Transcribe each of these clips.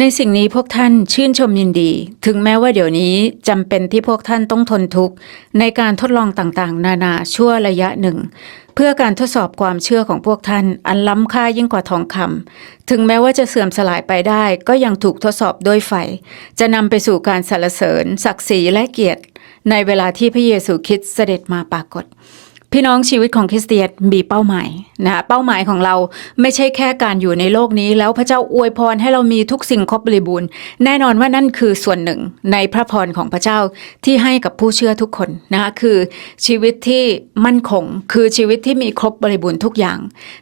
ในสิ่งนี้พวกท่านชื่นชมยินดี ถึงแม้ว่าเดี๋ยวนี้จำเป็นที่พวกท่านต้องทนทุกข์ในการทดลองต่างๆ นานาชั่วระยะหนึ่ง เพื่อการทดสอบความเชื่อของพวกท่าน อันล้ำค่ายิ่งกว่าทองคำถึงแม้ว่าจะเสื่อมสลายไปได้ ก็ยังถูกทดสอบด้วยไฟ จะนำไปสู่การสรรเสริญ ศักดิ์ศรีและเกียรติ ในเวลาที่พระเยซูคริสต์เสด็จมาปรากฏ พี่น้องชีวิตของคริสเตียนมีเป้าหมายนะเป้าหมายของเราไม่ใช่แค่การอยู่ในโลกนี้ แล้วพระเจ้าอวยพรให้เรามีทุกสิ่งครบบริบูรณ์แน่นอนว่านั่นคือส่วนหนึ่งในพระพรของพระเจ้าที่ให้กับผู้เชื่อทุกคนนะคะคือชีวิตที่มั่นคงคือชีวิตที่มีครบบริบูรณ์ทุกอย่าง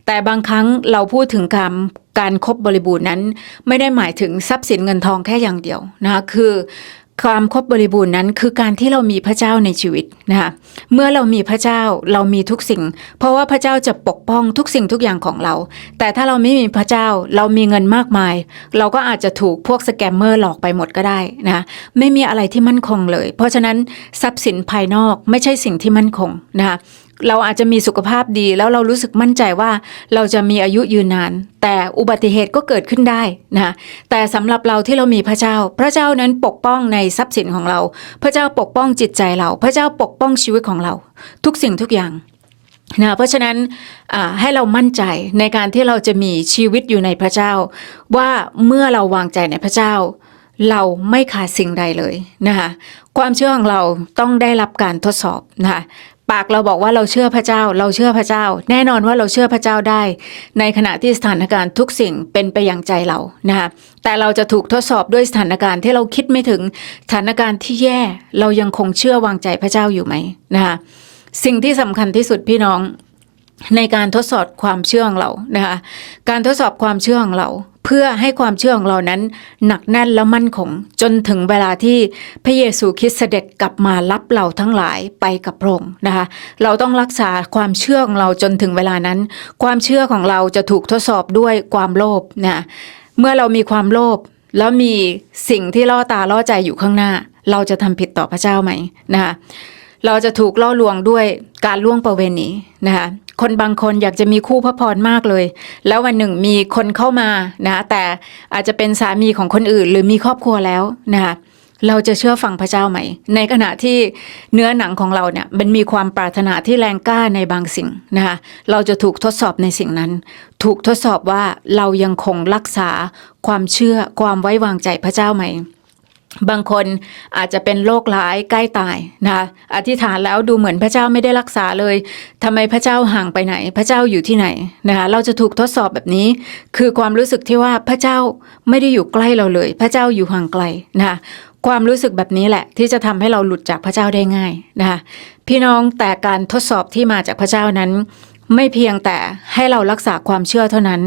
แต่บางครั้งเราพูดถึงการการครบบริบูรณ์นั้น ไม่ได้หมายถึงทรัพย์สินเงินทองแค่อย่างเดียวนะคะคือ ความครบบริบูรณ์นั้นคือการที่เรามีพระเจ้าในชีวิตนะคะเมื่อเรามีพระเจ้าเรามีทุกสิ่ง เพราะว่าพระเจ้าจะปกป้องทุกสิ่งทุกอย่างของเรา แต่ถ้าเราไม่มีพระเจ้าเรามีเงินมากมาย เราก็อาจจะถูกพวกสแกมเมอร์หลอกไปหมดก็ได้นะไม่มีอะไรที่มั่นคงเลย เพราะฉะนั้นทรัพย์สินภายนอกไม่ใช่สิ่งที่มั่นคงนะคะ เราอาจจะมีสุขภาพดีแล้วเรารู้สึกมั่นใจว่าเราจะมีอายุยืนนาน แต่อุบัติเหตุก็เกิดขึ้นได้นะแต่สำหรับเราที่เรามีพระเจ้า พระเจ้านั้นปกป้องในทรัพย์สินของเรา พระเจ้าปกป้องจิตใจเรา พระเจ้าปกป้องชีวิตของเรา ทุกสิ่งทุกอย่างนะเพราะฉะนั้นให้เรามั่นใจในการที่เราจะมีชีวิตอยู่ในพระเจ้า ว่าเมื่อเราวางใจในพระเจ้า เราไม่ขาดสิ่งใดเลยนะคะความเชื่อของเราต้องได้รับการทดสอบนะคะ ปากเราบอกว่าเราเชื่อพระเจ้า เราเชื่อพระเจ้า แน่นอนว่าเราเชื่อพระเจ้าได้ ในขณะที่สถานการณ์ทุกสิ่งเป็นไปอย่างใจเรานะคะแต่เราจะถูกทดสอบด้วยสถานการณ์ที่เราคิดไม่ถึงสถานการณ์ที่แย่เรายังคงเชื่อวางใจพระเจ้าอยู่ไหมนะคะสิ่งที่สำคัญที่สุดพี่น้องในการทดสอบความเชื่อของเรานะคะการทดสอบความเชื่อของเรา เพื่อให้ความเชื่อของเรานั้นหนักแน่นและมั่นคงจนถึงเวลาที่พระเยซูคริสต์เสด็จกลับมารับเราทั้งหลายไปกับพระองค์นะคะเราต้องรักษาความเชื่อของเราจนถึงเวลานั้น ความเชื่อของเราจะถูกทดสอบด้วยความโลภนะเมื่อเรามีความโลภแล้วมีสิ่งที่ล่อตาล่อใจอยู่ข้างหน้า เราจะทำผิดต่อพระเจ้าไหมนะคะเราจะถูกล่อลวงด้วยการล่วงประเวณีนะคะ คนบางคนอยากจะมีคู่พระพรมากเลย แล้ววันหนึ่งมีคนเข้ามานะแต่อาจจะเป็นสามีของคนอื่น หรือมีครอบครัวแล้วนะคะเราจะเชื่อฟังพระเจ้าไหม ในขณะที่เนื้อหนังของเราเนี่ยมันมีความปรารถนาที่แรงกล้าในบางสิ่งนะคะเราจะถูกทดสอบในสิ่งนั้น ถูกทดสอบว่าเรายังคงรักษาความเชื่อความไว้วางใจพระเจ้าไหม บางคนอาจจะเป็นโรคร้ายใกล้ตายนะคะอธิษฐานแล้วดูเหมือนพระเจ้าไม่ได้รักษาเลยทำไมพระเจ้าห่างไปไหน พระเจ้าอยู่ที่ไหนนะคะเราจะถูกทดสอบแบบนี้ คือความรู้สึกที่ว่าพระเจ้าไม่ได้อยู่ใกล้เราเลย พระเจ้าอยู่ห่างไกลนะคะความรู้สึกแบบนี้แหละที่จะทำให้เราหลุดจากพระเจ้าได้ง่ายนะคะพี่น้องแต่การทดสอบที่มาจากพระเจ้านั้น ไม่เพียงแต่ให้เรารักษาความเชื่อเท่านั้น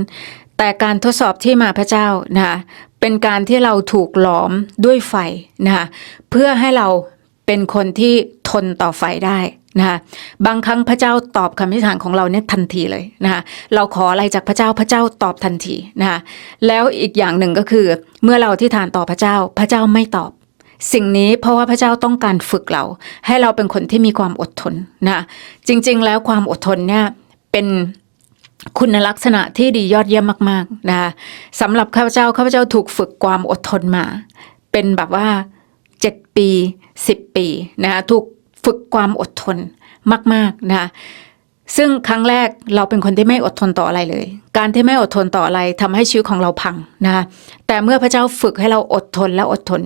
แต่การทดสอบที่มาพระเจ้านะคะ เป็นการที่เราถูกหลอมด้วยไฟนะคะเพื่อให้เราเป็นคนที่ทนต่อไฟได้นะคะบางครั้งพระเจ้าตอบคำอธิษฐานของเราเนี่ยทันทีเลยนะคะเราขออะไรจากพระเจ้าพระเจ้าตอบทันทีนะคะแล้วอีกอย่างหนึ่งก็คือ เมื่อเราที่ฐานต่อพระเจ้าพระเจ้าไม่ตอบสิ่งนี้เพราะว่าพระเจ้าต้องการฝึกเรา ให้เราเป็นคนที่มีความอดทนนะจริง ๆ แล้วความอดทนเนี่ยเป็น คุณลักษณะที่ดียอดเยี่ยมมากๆนะคะสำหรับข้าพเจ้าข้าพเจ้าถูกฝึกความอดทนมา เป็นแบบว่าเจ็ดปีสิบปีนะคะถูกฝึกความอดทนมากๆนะคะซึ่งครั้งแรกเราเป็นคนที่ไม่อดทนต่ออะไรเลย การที่ไม่อดทนต่ออะไรทำให้ชีวิตของเราพังนะคะแต่เมื่อพระเจ้าฝึกให้เราอดทนและอดทน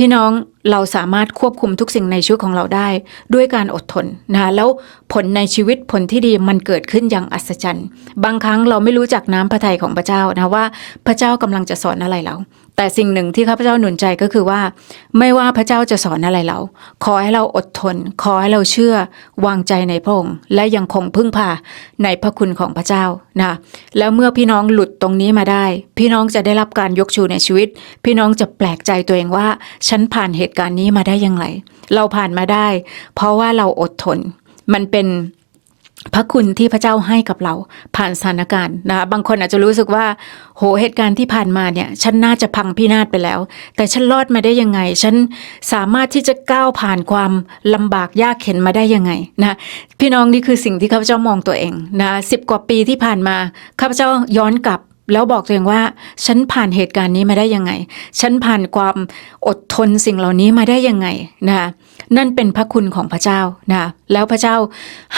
พี่น้องเราสามารถควบคุมทุกสิ่งในชีวิตของเราได้ด้วยการอดทนนะแล้วผลในชีวิตผลที่ดีมันเกิดขึ้นอย่างอัศจรรย์ บางครั้งเราไม่รู้จักน้ำพระทัยของพระเจ้านะว่าพระเจ้ากำลังจะสอนอะไรเรา แต่สิ่งหนึ่งที่ข้าพเจ้าหนุนใจก็คือว่า ไม่ว่าพระเจ้าจะสอนอะไรเรา ขอให้เราอดทน ขอให้เราเชื่อวางใจในพระองค์และยังคงพึ่งพาในพระคุณของพระเจ้านะแล้วเมื่อพี่น้องหลุดตรงนี้มาได้ พี่น้องจะได้รับการยกชูในชีวิต พี่น้องจะแปลกใจตัวเองว่า ฉันผ่านเหตุการณ์นี้มาได้อย่างไร เราผ่านมาได้ เพราะว่าเราอดทนมันเป็น พระคุณที่พระเจ้าให้กับเราผ่านสถานการณ์นะคะบางคนอาจจะรู้สึกว่า โหเหตุการณ์ที่ผ่านมาเนี่ยฉันน่าจะพังพินาศไปแล้ว แต่ฉันรอดมาได้ยังไง ฉันสามารถที่จะก้าวผ่านความลำบากยากเข็นมาได้ยังไงนะพี่น้องนี่คือสิ่งที่ข้าพเจ้ามองตัวเองนะสิบกว่าปีที่ผ่านมาข้าพเจ้าย้อนกลับแล้วบอกตัวเองว่า ฉันผ่านเหตุการณ์นี้มาได้ยังไง ฉันผ่านความอดทนสิ่งเหล่านี้มาได้ยังไงนะคะ นั่นเป็นพระคุณของพระเจ้านะแล้วพระเจ้า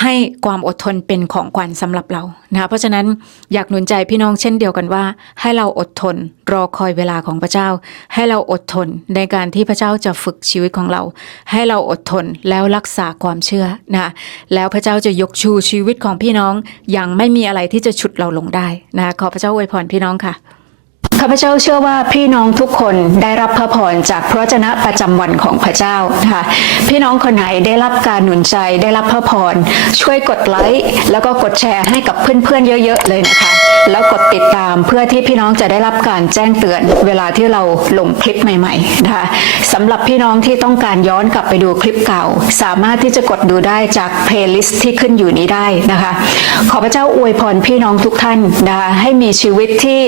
ให้ความอดทนเป็นของขวัญสำหรับเรานะเพราะฉะนั้นอยากหนุนใจพี่น้องเช่นเดียวกันว่า ให้เราอดทนรอคอยเวลาของพระเจ้า ให้เราอดทนในการที่พระเจ้าจะฝึกชีวิตของเรา ให้เราอดทนแล้วรักษาความเชื่อนะแล้วพระเจ้าจะยกชูชีวิตของพี่น้องอย่างไม่มีอะไรที่จะฉุดเราลงได้นะขอพระเจ้าอวยพรพี่น้องค่ะ ข้าพเจ้าเชื่อว่าพี่น้องทุกคนได้รับพระพรจากพระวจนะประจำวันของพระเจ้านะคะพี่น้องคนไหนได้รับการหนุนใจได้รับพระพรช่วยกดไลค์แล้วก็กดแชร์ให้กับเพื่อนๆเยอะๆเลยนะคะ แล้วกดติดตามเพื่อที่พี่น้องจะได้รับการแจ้งเตือนเวลาที่เราลงคลิปใหม่ๆนะคะสำหรับพี่น้องที่ต้องการย้อนกลับไปดูคลิปเก่า สามารถที่จะกดดูได้จากเพลย์ลิสต์ที่ขึ้นอยู่นี้ได้นะคะ ขอพระเจ้าอวยพรพี่น้องทุกท่านนะคะให้มีชีวิตที่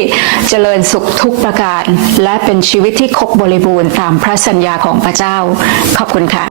เจริญสุขสุขทุกประการ และเป็นชีวิตที่ครบบริบูรณ์ตามพระสัญญาของพระเจ้า ขอบคุณค่ะ